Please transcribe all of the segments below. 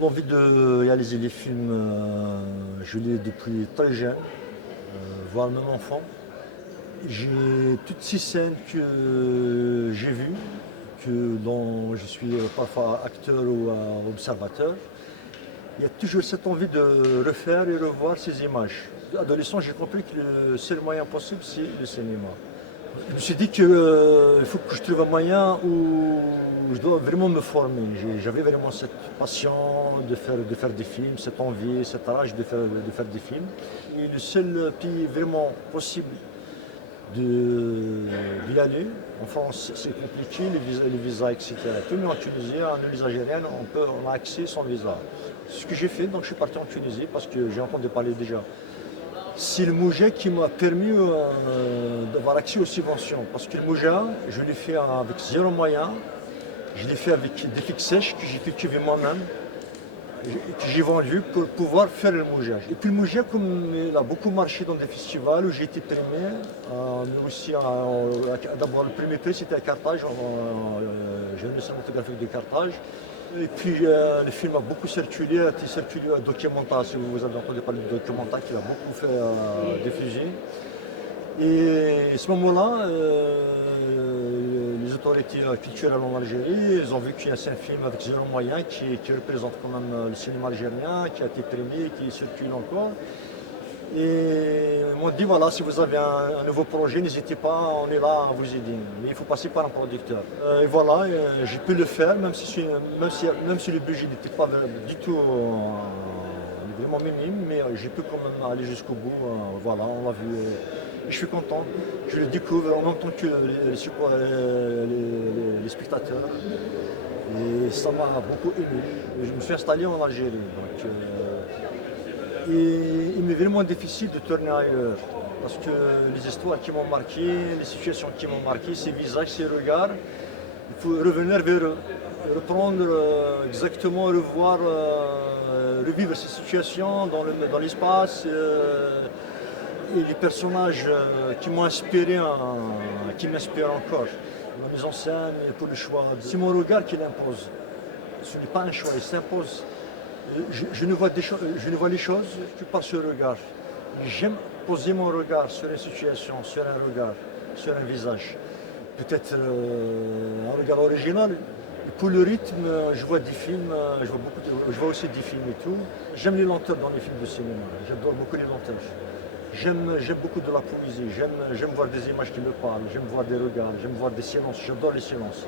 L'envie de réaliser les films, je l'ai depuis très jeune, voire même enfant. J'ai toutes ces scènes que j'ai vues, dont je suis parfois acteur ou observateur. Il y a toujours cette envie de refaire et revoir ces images. Adolescent, j'ai compris que le seul moyen possible, c'est le cinéma. Je me suis dit qu'il faut que je trouve un moyen où je dois vraiment me former. J'avais vraiment cette passion de faire des films, cette envie, cette rage de faire des films. Et le seul pays vraiment possible d'y aller, en France c'est compliqué, les visas, etc. Mais en Tunisie, en visa algérienne, on a accès sans visa. Ce que j'ai fait, donc je suis parti en Tunisie parce que j'ai entendu parler déjà. C'est le Mouja qui m'a permis d'avoir accès aux subventions. Parce que le Mouja, je l'ai fait avec zéro moyen. Je l'ai fait avec des figues sèches que j'ai cultivées moi-même, que j'ai vendues pour pouvoir faire le Mouja. Et puis le Mouja, comme il a beaucoup marché dans des festivals où j'ai été primé, mais aussi d'abord le premier prix c'était à Carthage, Jeunesse cinématographique de Carthage. Et puis le film a beaucoup circulé, a été circulé à Documenta, si vous avez entendu parler de Documenta, qui a beaucoup fait diffuser. Et à ce moment-là, les autorités culturelles en Algérie, ils ont vu qu'il y a un film avec zéro moyen qui représente quand même le cinéma algérien, qui a été primé, qui circule encore. Et ils m'ont dit voilà, si vous avez un nouveau projet, n'hésitez pas, on est là à vous aider. Mais il faut passer par un producteur. Et voilà, j'ai pu le faire, même si le budget n'était pas du tout vraiment minime, mais j'ai pu quand même aller jusqu'au bout. Voilà, on l'a vu. Et je suis content. Je le découvre en même temps que les spectateurs. Et ça m'a beaucoup ému. Je me suis installé en Algérie. Et il m'est vraiment difficile de tourner ailleurs. Parce que les histoires qui m'ont marqué, les situations qui m'ont marqué, ces visages, ces regards, il faut revenir vers eux, reprendre exactement, revoir, revivre ces situations dans l'espace. Et les personnages qui m'ont inspiré, qui m'inspirent encore. La mise en scène, pour le choix. C'est mon regard qui l'impose. Ce n'est pas un choix, il s'impose. Je ne vois les choses que par ce regard. J'aime poser mon regard sur une situation, sur un regard, sur un visage. Peut-être un regard original. Et pour le rythme, je vois des films, je vois aussi des films et tout. J'aime les lenteurs dans les films de cinéma. J'adore beaucoup les lenteurs. J'aime beaucoup de la poésie. J'aime voir des images qui me parlent. J'aime voir des regards. J'aime voir des silences. J'adore les silences.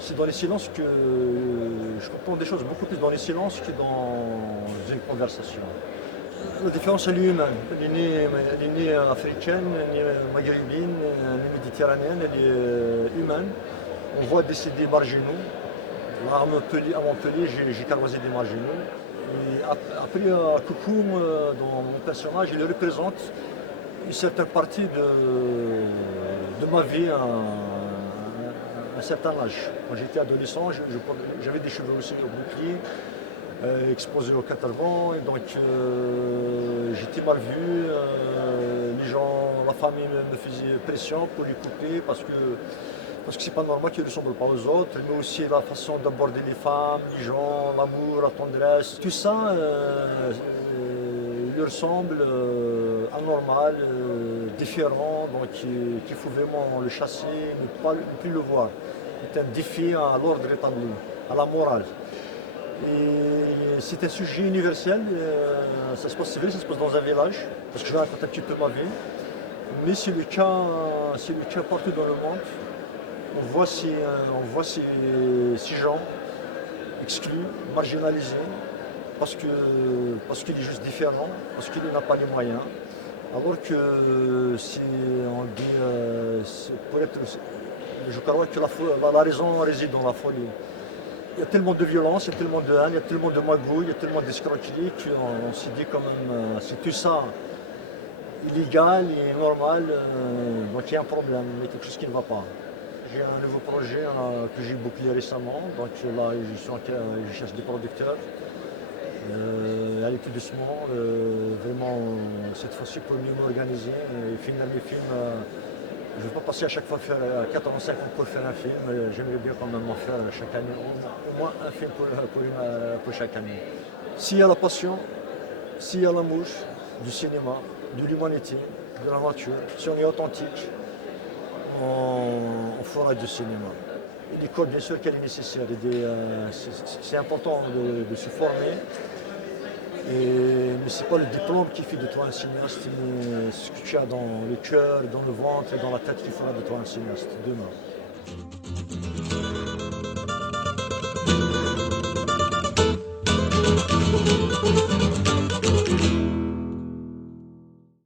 C'est dans les silences que je comprends des choses beaucoup plus dans les silences que dans une conversation. La différence, elle est humaine. Elle est née africaine, elle est maghrébine, elle est méditerranéenne, elle est humaine. On voit décéder marginaux. Là, à Montpellier, j'ai croisé des marginaux. Et après, à Koukoum, dans mon personnage, il représente une certaine partie de ma vie à un certain âge. Quand j'étais adolescent, j'avais des cheveux aussi au bouclier, exposés aux 80, et donc j'étais mal vu. Les gens, la famille me faisait pression pour les couper parce que c'est pas normal qu'ils ne ressemblent pas aux autres, mais aussi la façon d'aborder les femmes, les gens, l'amour, la tendresse. Tout ça lui ressemble anormal, différent, donc qu'il faut vraiment le chasser, ne plus le voir. C'est un défi à l'ordre établi, à la morale. Et c'est un sujet universel, ça se passe, c'est vrai, ça se passe dans un village, parce que je raconte un petit peu ma vie, mais c'est le cas partout dans le monde. On voit ces gens exclus, marginalisés, parce qu'il est juste différent, parce qu'il n'a pas les moyens. Alors que si on dit, je crois que la raison réside dans la folie. Il y a tellement de violence, il y a tellement de haine, il y a tellement de magouilles, il y a tellement d'escroquerie qu'on s'est dit quand même, c'est tout ça illégal et normal, donc il y a un problème, il y a quelque chose qui ne va pas. J'ai un nouveau projet que j'ai bouclé récemment, donc là je cherche des producteurs. Aller tout doucement, vraiment cette fois-ci pour mieux m'organiser et finir mes films Je ne veux pas passer à chaque fois faire 4 ans, 5 ans pour faire un film. J'aimerais bien quand même en faire chaque année, au moins un film pour chaque année. S'il y a la passion, s'il y a l'amour du cinéma, de l'humanité, de la nature, si on est authentique, on fera du cinéma. Et l'école, bien sûr, qu'elle est nécessaire. C'est important de se former. Mais ce n'est pas le diplôme qui fait de toi un cinéaste, mais ce que tu as dans le cœur, dans le ventre et dans la tête qui fera de toi un cinéaste demain.